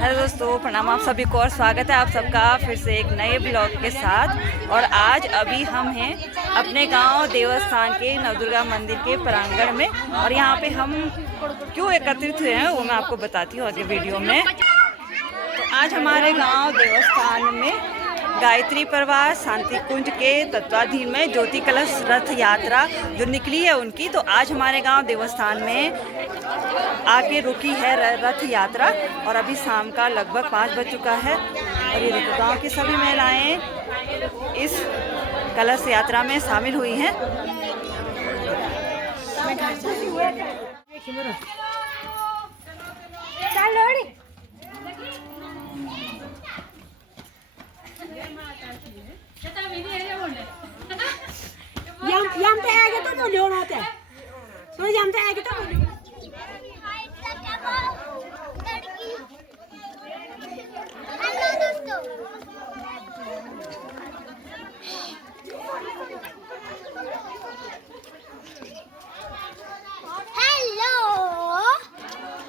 Hello दोस्तों, प्रणाम आप सभी को और स्वागत है आप सबका फिर से एक नए ब्लॉग के साथ। और आज अभी हम हैं अपने गांव देवस्थान के नवदुर्गा मंदिर के प्रांगण में। और यहां पे हम क्यों एकत्रित हुए हैं वो मैं आपको बताती हूँ आगे वीडियो में। तो आज हमारे गांव देवस्थान में गायत्री परिवार शांति कुंज के तत्वाधीन में ज्योति कलश रथ यात्रा जो निकली है उनकी, तो आज हमारे गांव देवस्थान में आके रुकी है रथ यात्रा। और अभी शाम का लगभग 5 बज चुका है। और ये देखो गांव की सभी महिलाएं इस कलश यात्रा में शामिल हुई हैं।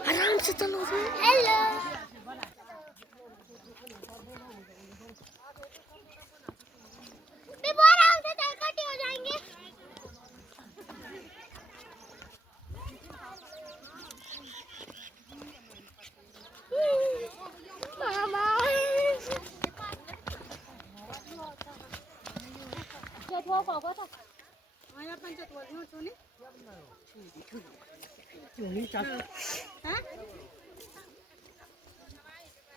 आराम से चलो। हेलो आराम से चल इकट्ठे हो जाएंगे। मामा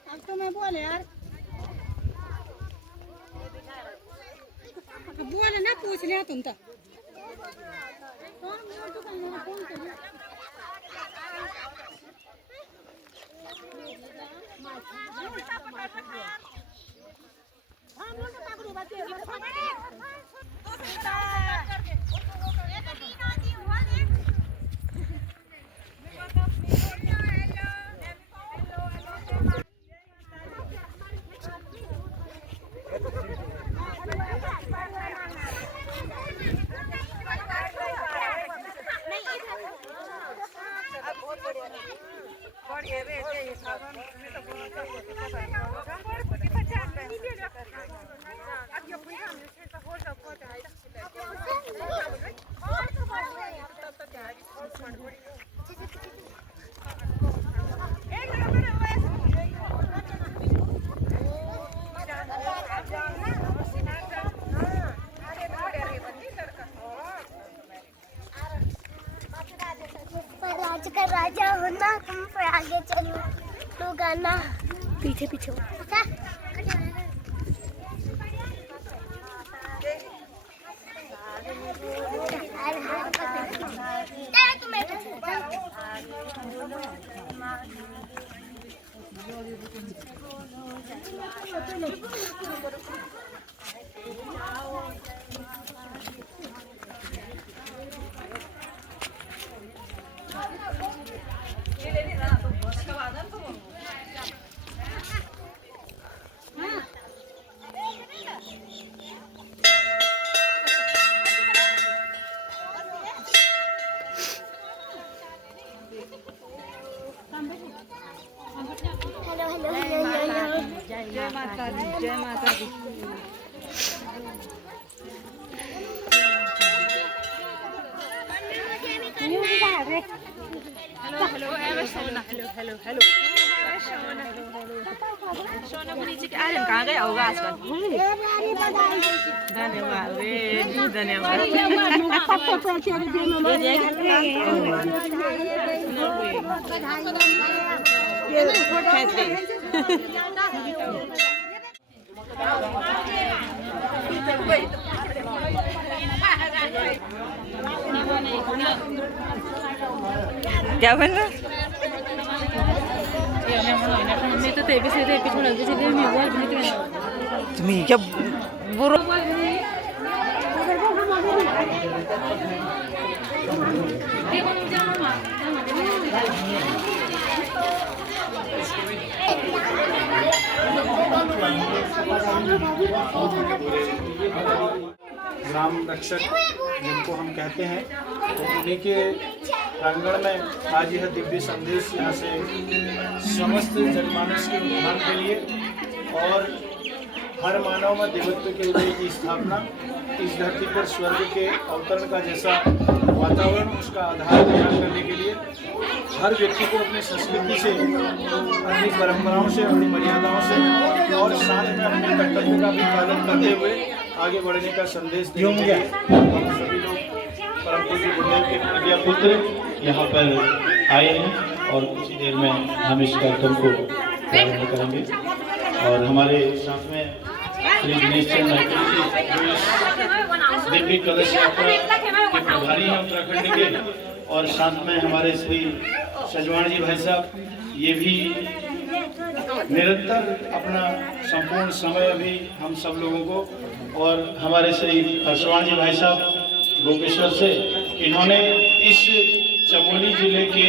अब तो मैं बोले यार, बोले ना पूछ लिया तुम तो। राज का राजा होना, तुम पर आगे चलो तो गाना पीछे पीछे जय माता दी, जय माता दी। हेलो हेलो सोना, हेलो हेलो हेलो सोना को नीचे आ रहे कहाँ गए होगा आजकल। धन्यवाद रे, धन्यवाद। क्या बन रहा? तुम्हें क्या बुरा ग्राम रक्षक जिनको हम कहते हैं, तो उन्हीं के प्रांगण में आज यह दिव्य संदेश यहाँ से समस्त जनमानस के उत्थान के लिए और हर मानव में देवत्व के उदय की स्थापना, इस धरती पर स्वर्ग के अवतरण का जैसा वातावरण उसका आधार प्रदान करने के लिए हर व्यक्ति को अपनी संस्कृति से, अपनी परंपराओं से, अपनी मर्यादाओं से और साथ में अपने कर्तव्यों का भी पालन करते हुए आगे बढ़ने का संदेश देने के लिए हम सभी लोग परम पूज्य गुरुदेव के प्रज्ञा पुत्र यहाँ पर आए हैं और कुछ ही देर में हम इस कार्यक्रम को प्रारंभ करेंगे। और हमारे साथ में श्री दिनेश चंद दिव्य कलश यात्रा के प्रभारी हैं उत्तराखंड के, और साथ में हमारे श्री सजवाण जी भाई साहब, ये भी निरंतर अपना संपूर्ण समय अभी हम सब लोगों को, और हमारे श्री हर्षवाण जी भाई साहब गोपेश्वर से, इन्होंने इस चमोली जिले के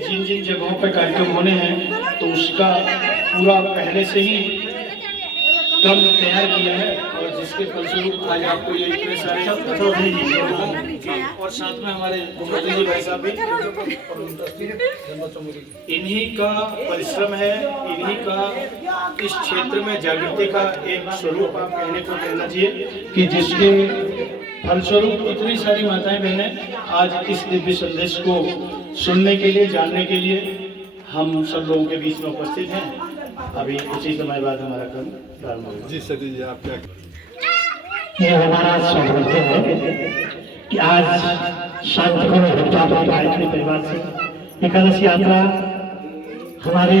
जिन जिन जगहों पर कार्यक्रम होने हैं तो उसका पूरा पहले से ही क्रम तैयार किया है, और जिसके फलस्वरूप आज आपको ये इतने सारे और साथ में हमारे जी भाई साहब भी, इन्हीं का परिश्रम है, इन्हीं का इस क्षेत्र में जागृति का एक स्वरूप आप कहने को कहना चाहिए कि जिसके फलस्वरूप इतनी सारी माताएं बहनें आज इस दिव्य संदेश को सुनने के लिए, जानने के लिए हम सब लोगों के बीच में उपस्थित हैं। अभी कुछ ही समय बाद हमारा क्रम प्रारंभ होगा। जी सती जी, आप क्या? ये हमारा सौभाग्य है कि आज शांतिपूर्ण हरिद्वार गायत्री परिवार से एकादशी यात्रा हमारे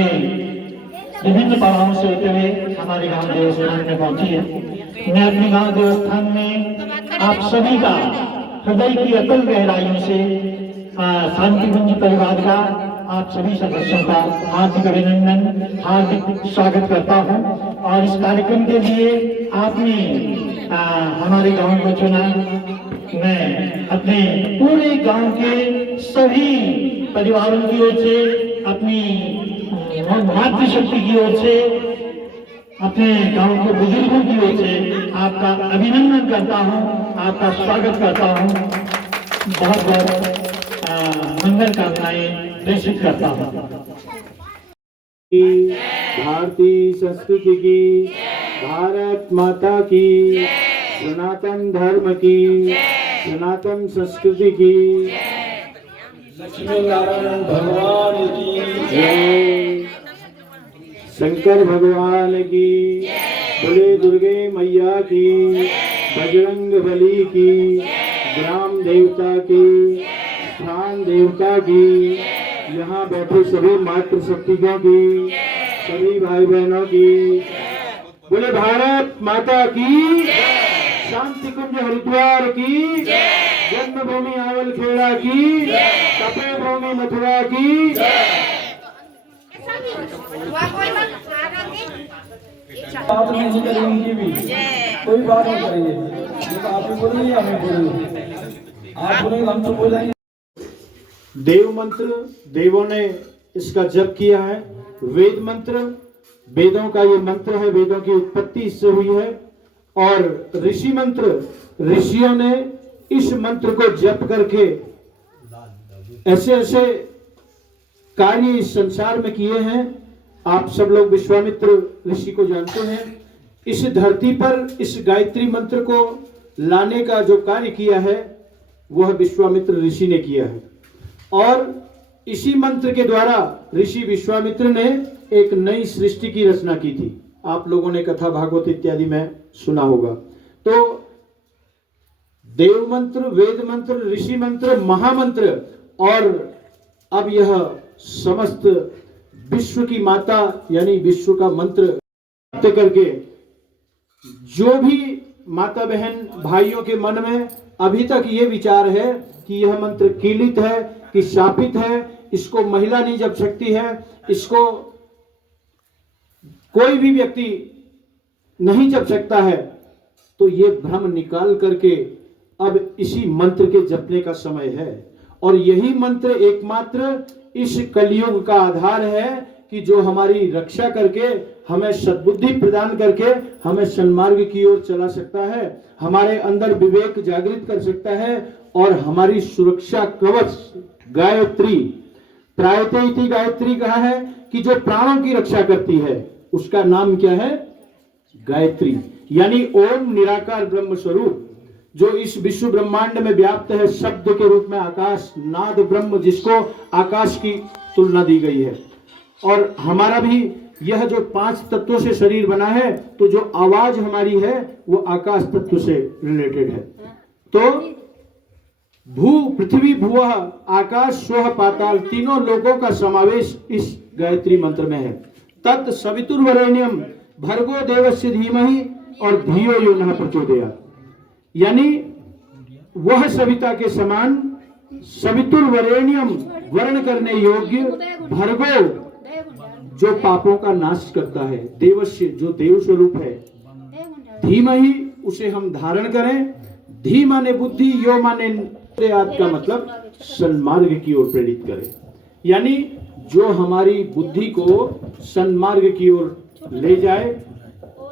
विभिन्न पड़ावों से होते हुए हमारे गांव देवस्थान में पहुंची है। मैं अपने गांव देवस्थान में आप सभी का हृदय की अतल गहराइयों से शांतिकुंज परिवार का, आप सभी सदस्यों का हार्दिक अभिनंदन, हार्दिक स्वागत करता हूं। और इस कार्यक्रम के लिए आपने हमारे गांव को चुना। मैं अपने पूरे गांव के सभी परिवारों की ओर से, अपनी मातृशक्ति की ओर से, अपने गांव के बुजुर्गों की ओर से आपका अभिनंदन करता हूं, आपका स्वागत करता हूं। बहुत बहुत मंगल कामनाएं प्रेषित करता हूं। भारतीय संस्कृति की, भारत माता की, सनातन धर्म की, सनातन संस्कृति की, लक्ष्मी नारायण भगवान की जय, शंकर भगवान की, बोले दुर्गे मैया की, बजरंग बली की, ग्राम देवता की, स्थान देवता की, यहाँ बैठे सभी मातृशक्तियों की, सभी भाई बहनों की, बोले भारत माता की, शांति कुंज हरिद्वार की, जन्मभूमि आवल खेड़ा की, तपे भूमि मथुरा की। आप नहीं करेंगे, उनकी भी कोई बात नहीं करेंगे, आप ही बोलेंगे हमें बोलेंगे, आप बोलेंगे हम तो बोलेंगे। देव मंत्र, देवों ने इसका जप किया है। वेद मंत्र, वेदों का ये मंत्र है, वेदों की उत्पत्ति इससे हुई है। और ऋषि मंत्र, ऋषियों ने इस मंत्र को जप करके ऐसे ऐसे कार्य इस संसार में किए हैं। आप सब लोग विश्वामित्र ऋषि को जानते हैं। इस धरती पर इस गायत्री मंत्र को लाने का जो कार्य किया है वह विश्वामित्र ऋषि ने किया है। और इसी मंत्र के द्वारा ऋषि विश्वामित्र ने एक नई सृष्टि की रचना की थी। आप लोगों ने कथा भागवत इत्यादि में सुना होगा। तो देव मंत्र, वेद मंत्र, ऋषि मंत्र, महामंत्र, और अब यह समस्त विश्व की माता यानी विश्व का मंत्र प्राप्त करके जो भी माता बहन भाइयों के मन में अभी तक ये विचार है कि यह मंत्र कीलित है कि शापित है, इसको महिला नहीं जप सकती है, इसको कोई भी व्यक्ति नहीं जप सकता है, तो ये भ्रम निकाल करके अब इसी मंत्र के जपने का समय है। और यही मंत्र एकमात्र इस कलयुग का आधार है कि जो हमारी रक्षा करके हमें सद्बुद्धि प्रदान करके हमें सन्मार्ग की ओर चला सकता है, हमारे अंदर विवेक जागृत कर सकता है और हमारी सुरक्षा कवच गायत्री। त्रायते इति गायत्री कहा है कि जो प्राणों की रक्षा करती है उसका नाम क्या है? गायत्री। यानी ओम निराकार ब्रह्म स्वरूप जो इस विश्व ब्रह्मांड में व्याप्त है, शब्द के रूप में आकाश, नाद ब्रह्म जिसको आकाश की तुलना दी गई है। और हमारा भी यह जो 5 तत्वों से शरीर बना है, तो जो आवाज हमारी है वो आकाश तत्व से रिलेटेड है। तो भू पृथ्वी भुवः आकाश स्वः पाताल तीनों लोगों का समावेश इस गायत्री मंत्र में है। तत् सवितुर्वरेण्यम भर्गो देवस्य धीमहि और धियो यो नः प्रचोदयात्। यानी वह सविता के समान, सवितुर्वरेण्यम वर्ण करने योग्य, भर्गो जो पापों का नाश करता है, देवस्य जो देव स्वरूप है, धीमहि उसे हम धारण करें। धी माने बुद्धि, यो माने याद का मतलब सन्मार्ग की ओर प्रेरित करें। यानी जो हमारी बुद्धि को सन्मार्ग की ओर ले जाए,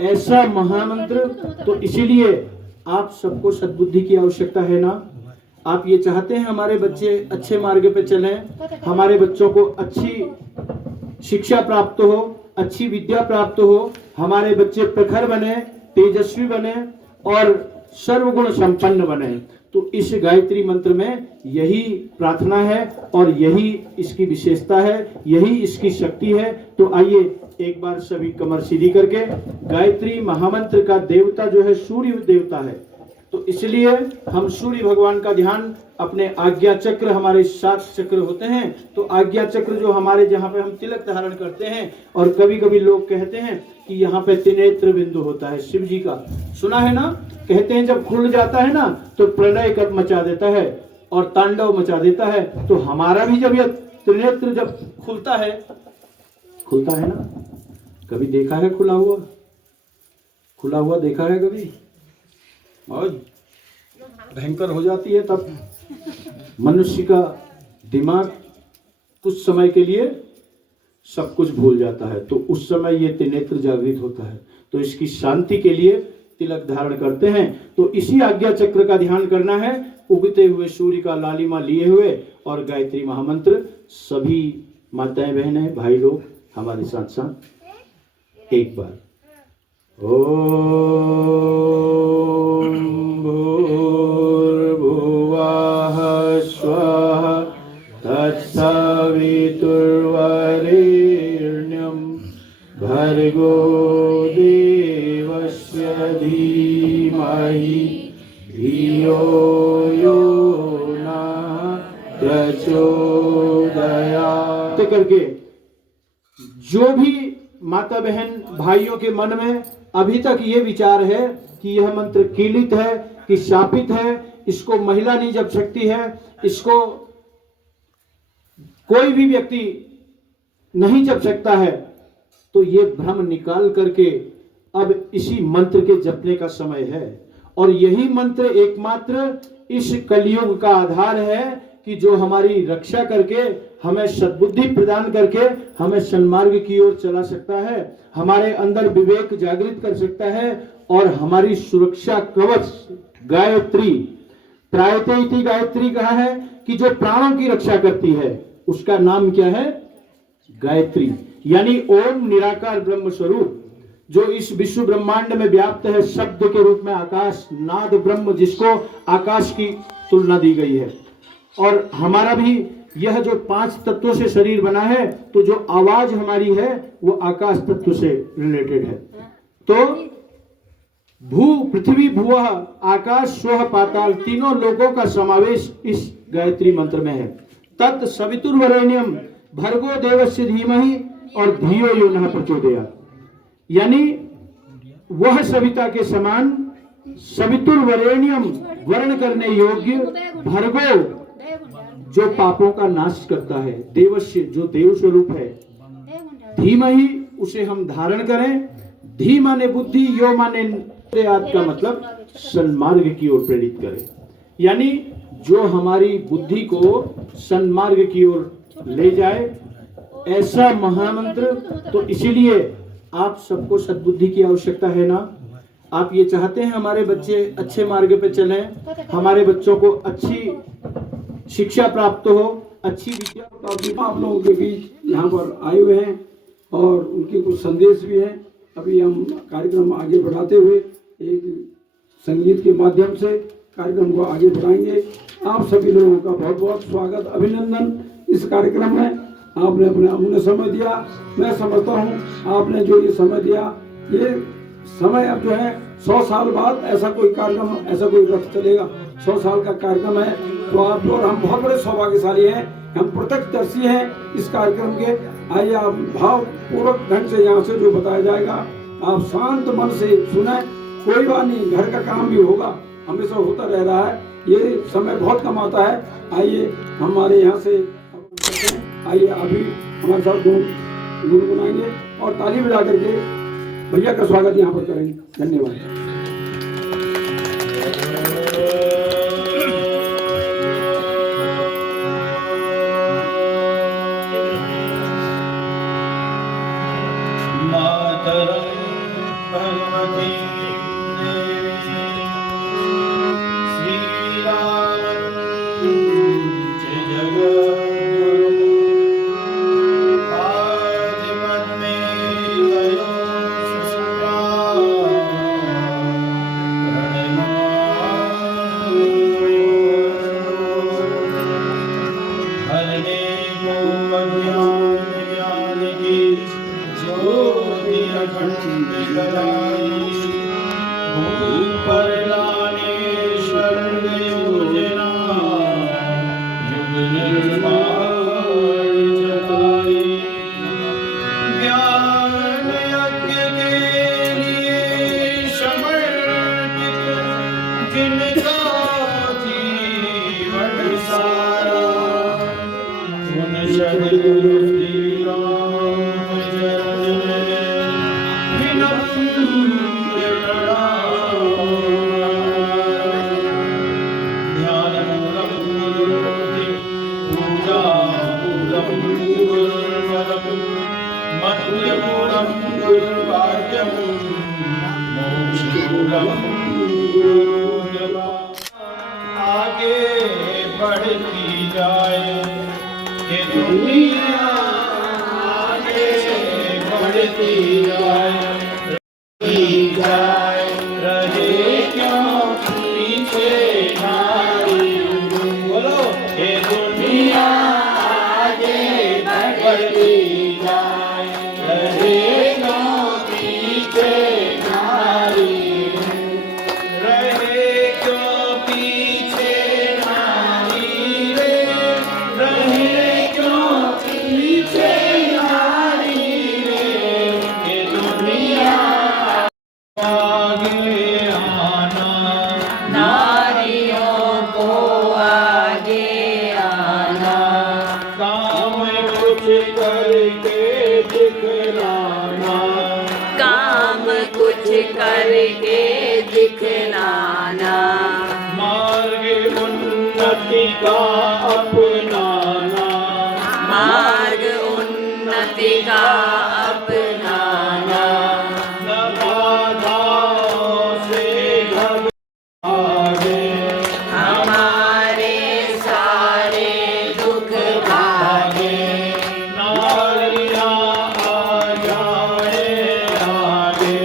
ऐसा महामंत्र। तो इसीलिए आप सबको सद्बुद्धि की आवश्यकता है ना। आप ये चाहते हैं हमारे बच्चे अच्छे मार्ग पे चलें, हमारे बच्चों को अच्छी शिक्षा प्राप्त हो, अच्छी विद्या प्राप्त हो, हमारे बच्चे प्रखर बने, तेजस्वी बने और सर्वगुण संपन्न बने। तो इस गायत्री मंत्र में यही प्रार्थना है और यही इसकी विशेषता है, यही इसकी शक्ति है। तो आइए एक बार सभी कमर सीधी करके, गायत्री महामंत्र का देवता जो है सूर्य देवता है, तो इसलिए हम सूर्य भगवान का ध्यान अपने आज्ञा चक्र, हमारे 7 चक्र होते हैं, तो आज्ञा चक्र जो हमारे जहाँ पे हम तिलक धारण करते हैं, और कभी कभी लोग कहते हैं कि यहाँ पे त्रिनेत्र बिंदु होता है शिव जी का, सुना है ना। कहते हैं जब खुल जाता है ना तो प्रलय कब मचा देता है और तांडव मचा देता है। तो हमारा भी जब यह त्रिनेत्र जब खुलता है ना, कभी देखा है खुला हुआ देखा है कभी? और भयंकर हो जाती है तब मनुष्य का दिमाग कुछ समय के लिए सब कुछ भूल जाता है, तो उस समय ये त्रिनेत्र जागृत होता है। तो इसकी शांति के लिए तिलक धारण करते हैं। तो इसी आज्ञा चक्र का ध्यान करना है, उगते हुए सूर्य का लालिमा लिए हुए, और गायत्री महामंत्र सभी माताएं बहनें भाई लोग हमारे साथ साथ एक बार। ओम भूर्भुवः स्वः तत्सवितुर्वरेण्यं भर्गो देवस्य धीमहि धियो यो नः प्रचोदयात्। करके जो भी माता बहन भाइयों के मन में अभी तक ये विचार है कि यह मंत्र कीलित है कि शापित है, इसको महिला नहीं जप सकती है, इसको कोई भी व्यक्ति नहीं जप सकता है, तो ये भ्रम निकाल करके अब इसी मंत्र के जपने का समय है। और यही मंत्र एकमात्र इस कलयुग का आधार है कि जो हमारी रक्षा करके, हमें सद्बुद्धि प्रदान करके हमें सन्मार्ग की ओर चला सकता है, हमारे अंदर विवेक जागृत कर सकता है और हमारी सुरक्षा कवच गायत्री। त्रायते इति गायत्री कहा है कि जो प्राणों की रक्षा करती है उसका नाम क्या है? गायत्री। यानी ओम निराकार ब्रह्म स्वरूप जो इस विश्व ब्रह्मांड में व्याप्त है, शब्द के रूप में आकाश, नाद ब्रह्म जिसको आकाश की तुलना दी गई है। और हमारा भी यह जो 5 तत्वों से शरीर बना है, तो जो आवाज हमारी है वो आकाश तत्व से रिलेटेड है। तो भू पृथ्वी भुवः आकाश स्वः पाताल तीनों लोगों का समावेश इस गायत्री मंत्र में है। तत् सवितुर्वरेण्यम भर्गो देवस्य धीमहि और धियो यो नः प्रचोदयात्। यानी वह सविता के समान, सवितुर्वरेण्यम वर्ण करने योग्य, भर्गो जो पापों का नाश करता है, देवस्य जो देव स्वरूप है, धीमहि उसे हम धारण करें। धी माने बुद्धि, यो माने याद का मतलब सन्मार्ग की ओर प्रेरित करें। यानी जो हमारी बुद्धि को सन्मार्ग की ओर ले जाए, ऐसा महामंत्र। तो इसीलिए आप सबको सद्बुद्धि की आवश्यकता है ना। आप ये चाहते हैं हमारे बच्चे अच्छे मार्ग पे चलें, हमारे बच्चों को अच्छी शिक्षा प्राप्त हो, अच्छी विद्या। काफी आप लोगों के बीच यहाँ पर आए हुए हैं और उनके कुछ संदेश भी हैं। अभी हम कार्यक्रम आगे बढ़ाते हुए एक संगीत के माध्यम से कार्यक्रम को आगे बढ़ाएंगे। आप सभी लोगों का बहुत बहुत स्वागत, अभिनंदन इस कार्यक्रम में। आपने अपने अमूल्य समय दिया। मैं समझता हूँ आपने जो ये समय दिया, ये समय अब जो है 100 साल बाद ऐसा कोई कार्यक्रम, ऐसा कोई रथ चलेगा, 100 साल का कार्यक्रम है। तो आप लोग, हम बहुत बड़े सौभाग्यशाली हैं, हम प्रत्यक्षदर्शी हैं इस कार्यक्रम के। आइए आप भावपूर्वक ढंग से यहाँ से जो बताया जाएगा आप शांत मन से सुने। कोई बात नहीं, घर का काम भी होगा, हमेशा होता रह रहा है, ये समय बहुत कम आता है। आइए हमारे यहाँ से आइए अभी हमारे साथ गुनगुनाएंगे और ताली बजा करके भैया का स्वागत यहाँ पर करेंगे। धन्यवाद। आगे बढ़ती जाए ये दुनिया, आगे बढ़ती जाए, रहे क्यों पीछे नारी। बोलो ये दुनिया आगे बढ़ती जाए, रहे क्यों पीछे नारी। रहे क्यों पीछे नारी रे, रहे क्यों पीछे नारी रे। ये दुनिया आगे आना, नारियों को आगे आना, काम कुछ करके दिखलाना, काम कुछ करके दिखलाना, मार्ग उन्नति का अपनाना, मार्ग उन्नति का अपनाना, न बाधाओं से घबराए, हमारे सारे दुख भागे, नारियां आ जाए आगे,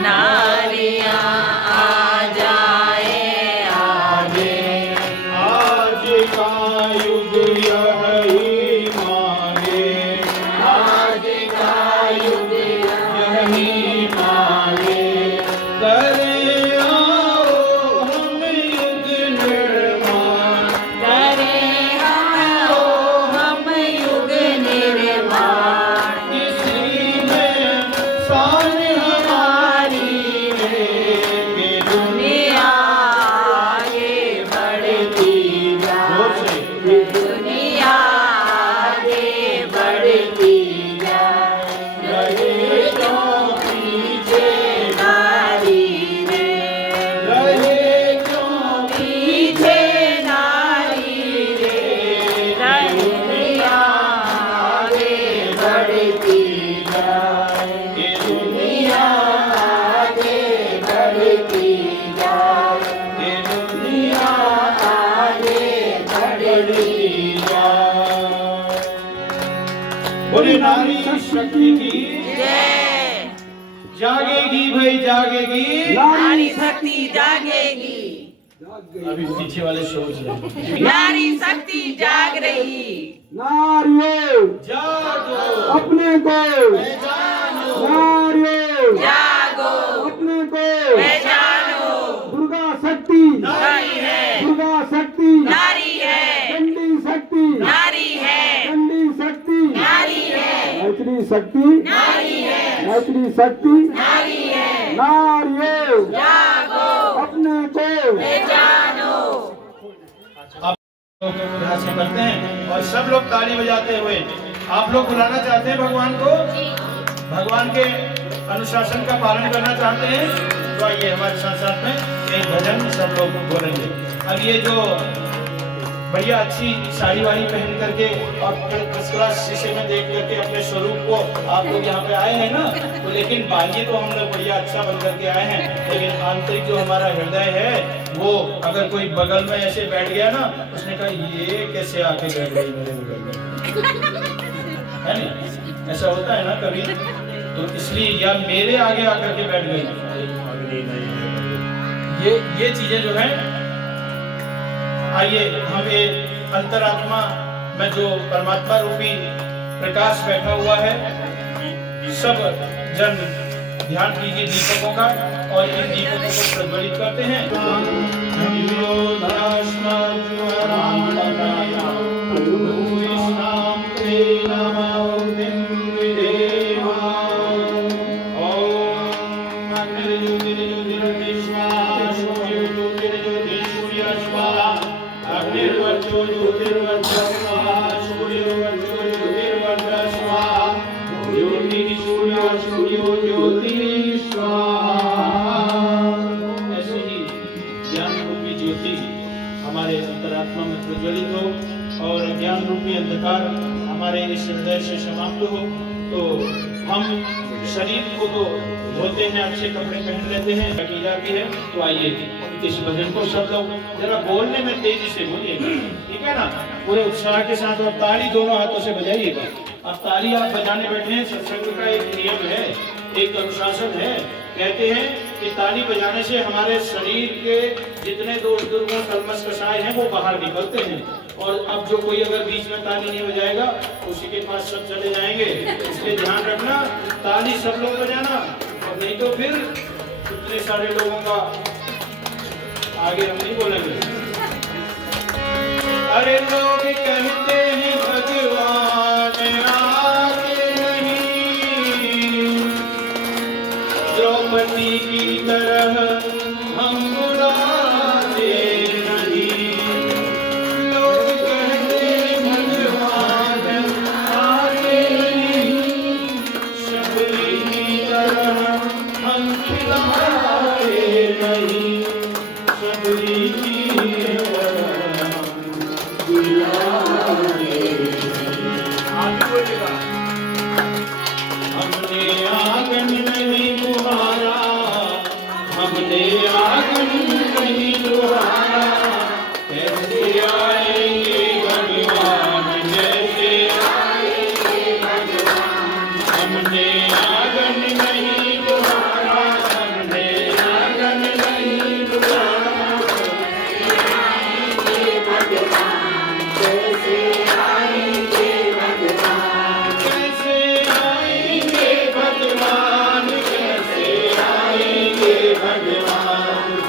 नारियां आ जाए आगे, आज का युग यही मांगे, आज का युग यही मांगे। करे आओ हम युग निर्माण, करें हम युग निर्माण, इसी में शान हमारी है कि दुनिया आगे बढ़ती जाए, दुनिया आगे बढ़ती जाए, रहे क्यों पीछे नारी रे, रहे क्यों पीछे नारी रे, दुनिया आगे बढ़ती जाए, ये दुनिया आगे बढ़ती जाए, दुनिया आगे बढ़ती बढ़ती जाए। जागेगी भाई जागेगी, नारी शक्ति जागेगी, अभी पीछे वाले शोर से नारी शक्ति जाग रही, नारियों जागो, अपने को नारियों जागो, अपने को पहचानो, दुर्गा शक्ति नारी है, दुर्गा शक्ति नारी है, चंडी शक्ति नारी है, चंडी शक्ति नारी है, मैत्री शक्ति नारी है, मैत्री शक्ति नारी है, नारियों जागो, अपने को पहचानो। यहाँ से करते हैं और सब लोग ताली बजाते हुए आप लोग बुलाना चाहते हैं भगवान को, भगवान के अनुशासन का पालन करना चाहते हैं तो आइए हमारे साथ साथ में एक भजन सब लोग बोलेंगे। अब ये जो बढ़िया अच्छी साड़ी वाड़ी पहन करके और फर्स्ट क्लास शीशे में देख करके अपने स्वरूप को आप लोग यहाँ पे आए हैं ना, तो लेकिन बाहरी तो हम लोग बढ़िया अच्छा बन करके आए हैं, लेकिन आंतरिक जो हमारा हृदय है वो अगर कोई बगल में ऐसे बैठ गया ना, उसने कहा ये कैसे आके बैठ गई मेरे बगल में, है नहीं? ऐसा होता है ना कभी, तो इसलिए या मेरे आगे आकर के बैठ गई। ये चीजें जो है, आइए हम एक अंतरात्मा में जो परमात्मा रूपी प्रकाश बैठा हुआ है, सब जन ध्यान कीजिए दीपकों का और इन दीपकों को प्रज्वलित करते हैं। ऐसे ही ज्ञान रूपी ज्योति हमारे अंतरात्मा में प्रज्वलित हो और ज्ञान रूपी अंधकार हमारे इस हृदय से समाप्त हो, तो हम शरीर को तो धोते हैं, अच्छे कपड़े पहन लेते हैं, की जाती है। तो आइए इस भजन को सब लोग जरा बोलने में तेजी से बोलिएगा, ठीक है ना, पूरे उत्साह के साथ, और ताली दोनों हाथों से बजाइएगा। अब ताली आप बजाने बैठे हैं, सत्संग का एक नियम है, एक अनुशासन है। कहते हैं कि ताली बजाने से हमारे शरीर के जितने दोष दुर्गुण कलमश कसाय हैं वो बाहर निकलते हैं, और अब जो कोई अगर बीच में ताली नहीं बजाएगा उसी के पास सब चले जाएंगे। इसलिए ध्यान रखना, ताली सब लोग बजाना, और नहीं तो फिर इतने सारे लोगों का आगे हम नहीं बोलेंगे। अरे लोग कहते हैं भगवान आगे नहीं, द्रौपदी की तरह हम बुलाते नहीं। लोग कहते हैं भगवान आगे नहीं, शबरी की तरह हम खिलाते नहीं, शबरी की तरह हमने आंगन नहीं बुहारा, हमने आंगन नहीं बुहारा, कैसे आएंगे भगवान, जैसे आएंगे भगवान। हमने आंगन नहीं बुहारा, हमने आंगन नहीं बुहारा, कैसे आएंगे भगवान, कैसे आएंगे भगवान, कैसे आएंगे भगवान,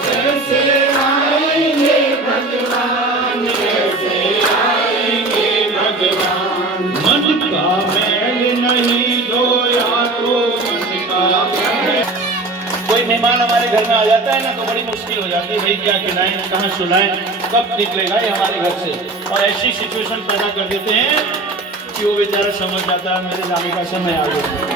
कैसे आएंगे भगवान, कैसे आएंगे भगवान। मन का मैल नहीं धोया तो मन का मैल। कोई मेहमान हमारे घर में आ जाता है ना तो बड़ी मुश्किल हो जाती है, भाई क्या खिलाएं, कहाँ सुलाएं, कब निकलेगा ये हमारे घर से, और ऐसी सिचुएशन पैदा कर देते हैं कि वो बेचारा समझ जाता है मेरे जाने का समय आ गया।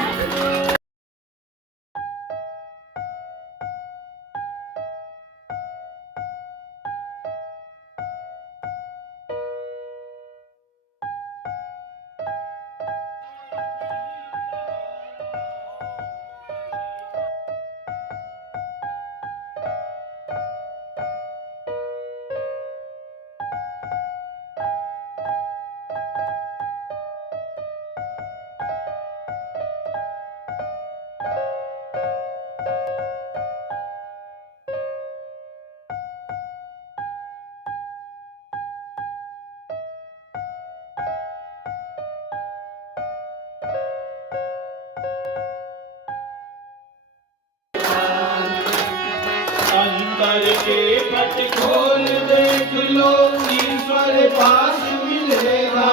पट खोल देख लो ईश्वर पास मिलेगा।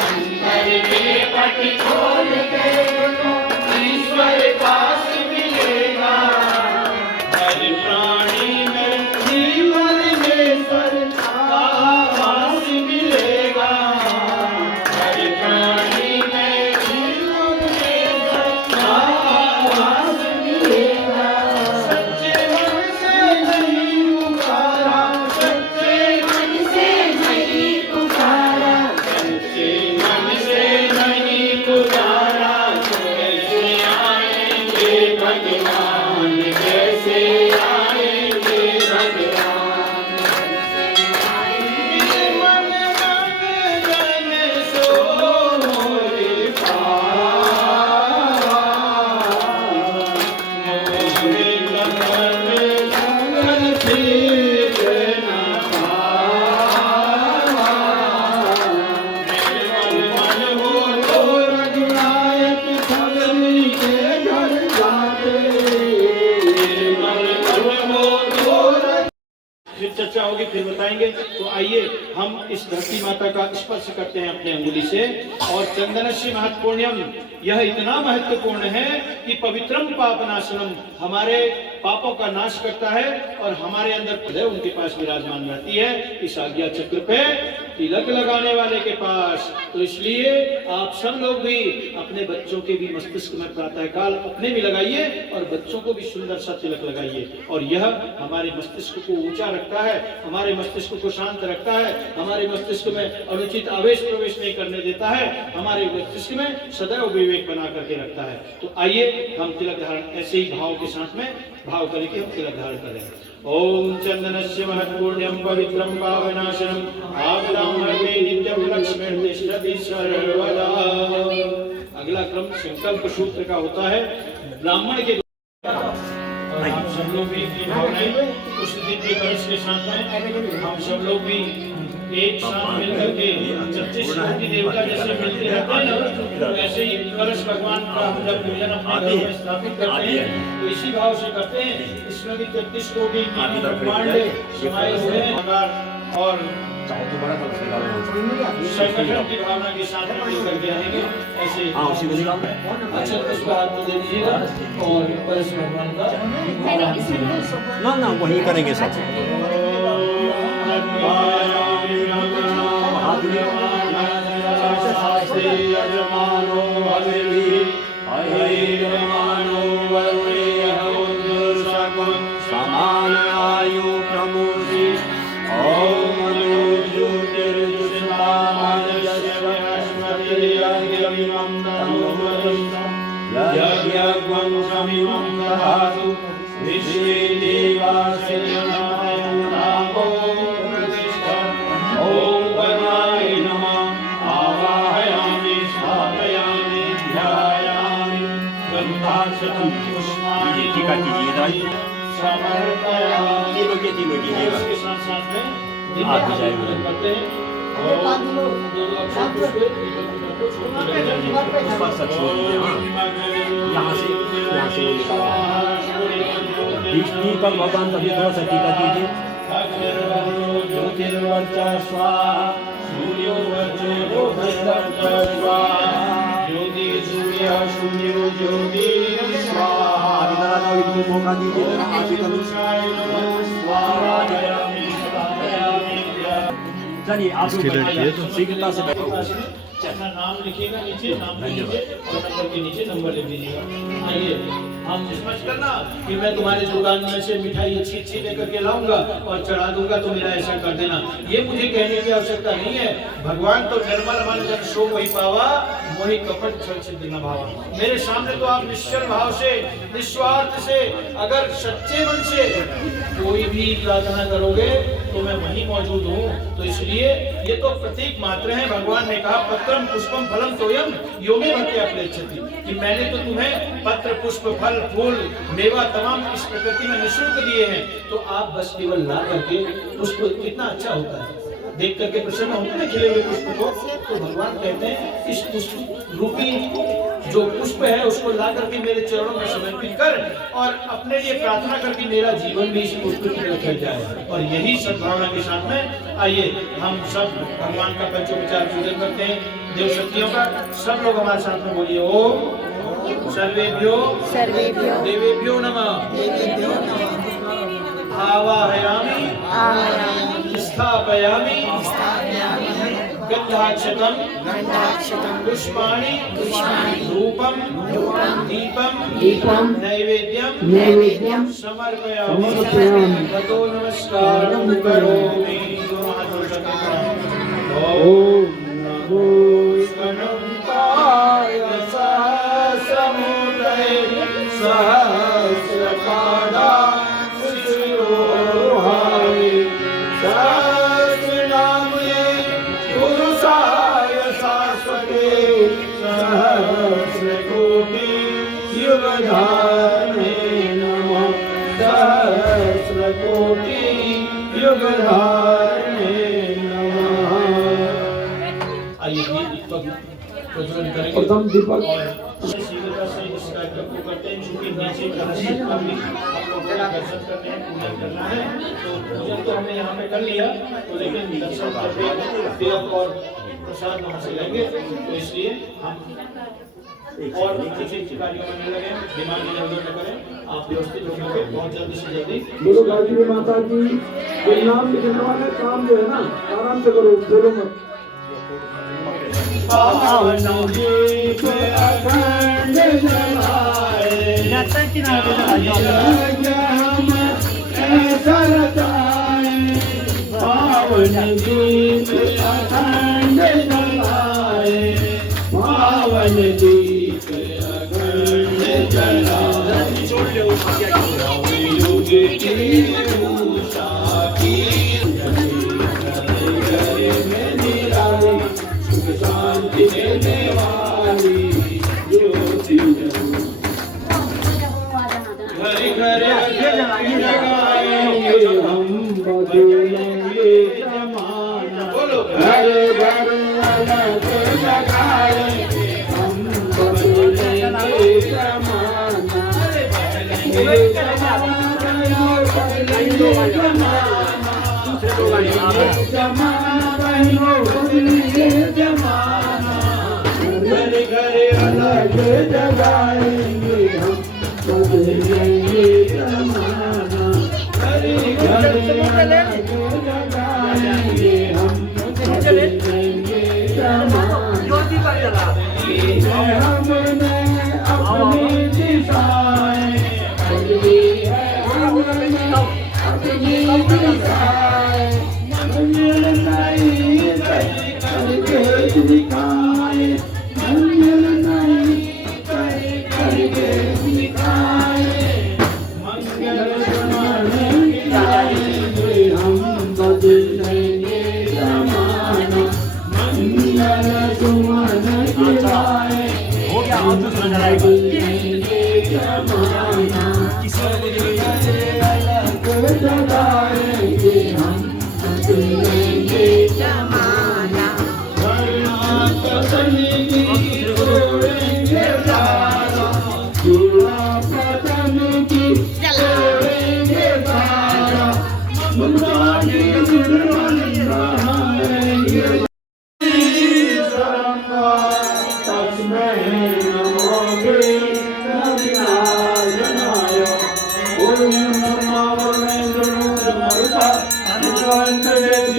अंतर के पट खोल देख लो ईश्वर पास मिलेगा। हर प्राणी में जीवनेश्वर का वास मिलेगा। हर प्राणी में जीवनेश्वर का वास मिलेगा। सच्चे मन से नहीं पुकारा, सच्चे मन से नहीं पुकारा, सच्चे मन से नहीं पुकारा, कैसे आएंगे भगवान, कैसे आएंगे भगवान। मन मन जन सो मोरे पास, मोरे कमर कमर ठीक न पावा। मेरे मन हो तो रघुनायक धरनी के घर जाते। मेरे मन हो तो फिर चर्चा होगी, फिर बताएंगे। तो आइए हम इस धरती माता का स्पर्श करते हैं अपने अंगुली से। और चंदनस्य महत्पुण्यम, यह इतना महत्वपूर्ण है कि पवित्रम पापनाशनम, हमारे पापों का नाश करता है और हमारे अंदर उनके पास विराजमान रहती है, इस आज्ञा चक्र पे तिलक लगाने वाले के पास। तो इसलिए आप सब लोग भी अपने बच्चों के भी मस्तिष्क में प्रातःकाल अपने भी लगाइए और बच्चों को भी सुंदर सा तिलक लगाइए। और यह हमारे मस्तिष्क को ऊंचा रखता है, हमारे मस्तिष्क को शांत रखता है, हमारे मस्तिष्क में अनुचित आवेश प्रवेश नहीं करने देता है, हमारे मस्तिष्क में सदैव विवेक बना करके रखता है। तो आइए हम तिलक धारण ऐसे ही भाव के साथ में भाव करके हम तिलक धारण करें। ओम चंदनस्य महत्पुण्यम पवित्रम पावनाशनम आगलाम हरे नित्यम लक्ष्मण तिष्ठति सर्वदा। अगला क्रम संकल्प सूत्र का होता है ब्राह्मण के। और हम सब लोग भी अपनी भावनाएं उस दिन के कलश के साथ में हम सब लोग भी एक साथ मिलकर के 36 कोटि देवता जैसे मिलते रहते हैं ना, तो ऐसे ही कलश भगवान का हम जब पूजन अपने घर में स्थापित करते हैं तो इसी भाव से करते हैं। इसमें भी 33 कोटि ब्रह्मांड समाये हुए हैं और संगठन की भावना के साथ में मिलकर के आएंगे। ऐसे अच्छा पुष्प हाथ में दे दीजिएगा और कलश भगवान का ना वही करेंगे सब। समान आयु प्रमुखी ओम टीका कीजिएगा, तीनों कीजिएगा, आप भी जाएंगे। यहाँ से पर भगवान तभी थोड़ा सा टीका कीजिए। मौका दीजिए। चलिए आप शीघ्रता से अपना नाम लिखिएगा नीचे, नाम लीजिए और नंबर के नीचे नंबर लिख दीजिएगा। आइए हम समझ करना कि मैं तुम्हारे दुकान में से मिठाई अच्छी अच्छी लेकर के लाऊंगा और चढ़ा दूंगा तो मेरा ऐसा कर देना, ये मुझे कहने की आवश्यकता नहीं है। भगवान तो निर्मल मन जन सो वही पावा वही कपट छल छिद्र न भावा। मेरे सामने तो आप निश्चल भाव से निस्वार्थ से अगर सच्चे मन से कोई भी प्रार्थना करोगे तो मैं वहीं मौजूद हूँ। तो इसलिए ये तो प्रतीक मात्र है। भगवान ने कहा पत्रम पुष्पम फलम तोयम यो मे भक्त्या प्रेक्षति, कि मैंने तो तुम्हें पत्र पुष्प फल फूल मेवा तमाम इस प्रकृति में निःशुल्क दिए हैं, तो आप बस केवल ला करके पुष्प कितना अच्छा होता है देख करके प्रसन्न होते हैं खिले हुए पुष्प को। तो भगवान कहते हैं इस पुष्प रूपी जो पुष्प है उसको ला करके मेरे चरणों में समर्पित कर और अपने लिए प्रार्थना करके मेरा जीवन भी इस पुष्प की तरफ चल जाए। और यही सद्भावना के साथ में आइए हम सब भगवान का पंचोपचार पूजन करते हैं, देव शक्तियों का। सब लोग हमारे साथ में बोलिए ओम सर्वेभ्यो देवेभ्यो नमः। आवाहयामि स्थापयामि गन्धाक्षतम पुष्पाणि रूपम दीपम नैवेद्यम समर्पयामि। ततो नमस्कारं करोमि। ओम नमो गणपताय सहस्रमूर्तये सहस्रपादाय शिरोहाय सहस्रनामये पुरुषाय शाश्वते सहस्रकोटि युगधारणे नमः। सहस्रकोटि युगधारणे नमः। आइए प्रज्वलन करेंगे प्रथम दीपक और शीघ्रता से इस कार्यक्रम को करते हैं। चूंकि नीचे कलश का भी हम लोग को दर्शन करने हैं, पूजन करना है। तो पूजन तो हमने यहाँ पे कर लिया, तो लेकिन दर्शन करके तिलक और प्रसाद वहाँ से लेंगे। तो इसलिए हम और किसी कार्यों में नहीं लगे, दिमाग इधर-उधर न करें। आप व्यवस्थित होकर बहुत जल्दी से जल्दी बोलो गायत्री माता की। ये नाम लिखने वाले काम जो है ना आराम से करो, बोलो मत। पावन दीप अखंड जलाए पावन दीप अखंड जलाए पावन दीप अखंड जलाए युग की उषा की शांति देने वाली ज्योति घर घर जगाएंगे हम बदलेंगे जमाना। घर घर अलग जगाएंगे हम बदलेंगे जमाना। ये जमाना बहनों बदलेंगे जमाना। घर घर अलग जगाएंगे हम बदलेंगे जमाना। घर घर अलग जगाएंगे हम बदलेंगे जमाना। हमने अपनी दिशाएं बदली है, हमने अपनी दिशाएं मंजिल नहीं करके दिखाए, मंजिल नहीं करके दिखाए। मंगल जमाने जाएंगे हम बदलेंगे जमाना। मंगल सुमन गिराए बदलेंगे जमाना। अलग जगाएंगे हम बदलेंगे जमाना। पतन की तोड़ेंगे तारा, चूड़ा पतन की तोड़ेंगे तारा। मुरादी दुल्हन बहाएंगे तस्मै नमो विघ्नविनाशनाय। ओम नमो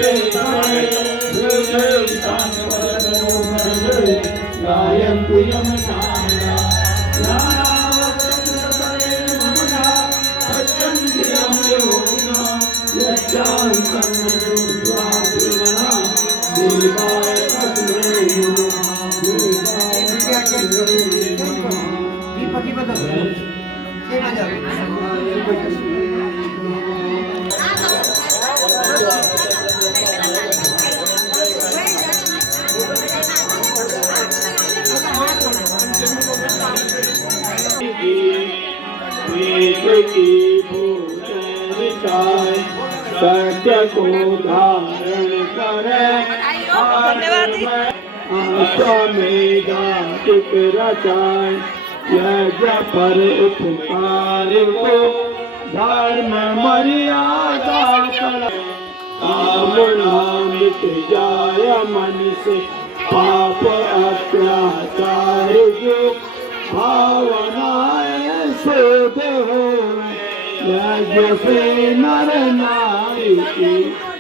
वेंकटेशाय गायन्तु यम सामना नावतंसपरे पश्यन्ति यम योगिना यच्चान्तं स्वात्मना देवाय तस्मै सत्य को धारण करे। धन्यवाद। आश्वमेधा रचाए यज्ञ पर उपकार को धर्म मर्यादा कर कामना मिट जाय मन से पाप अत्याचार जो भावनाएं शुद्ध हो यज्ञ से नर नारी की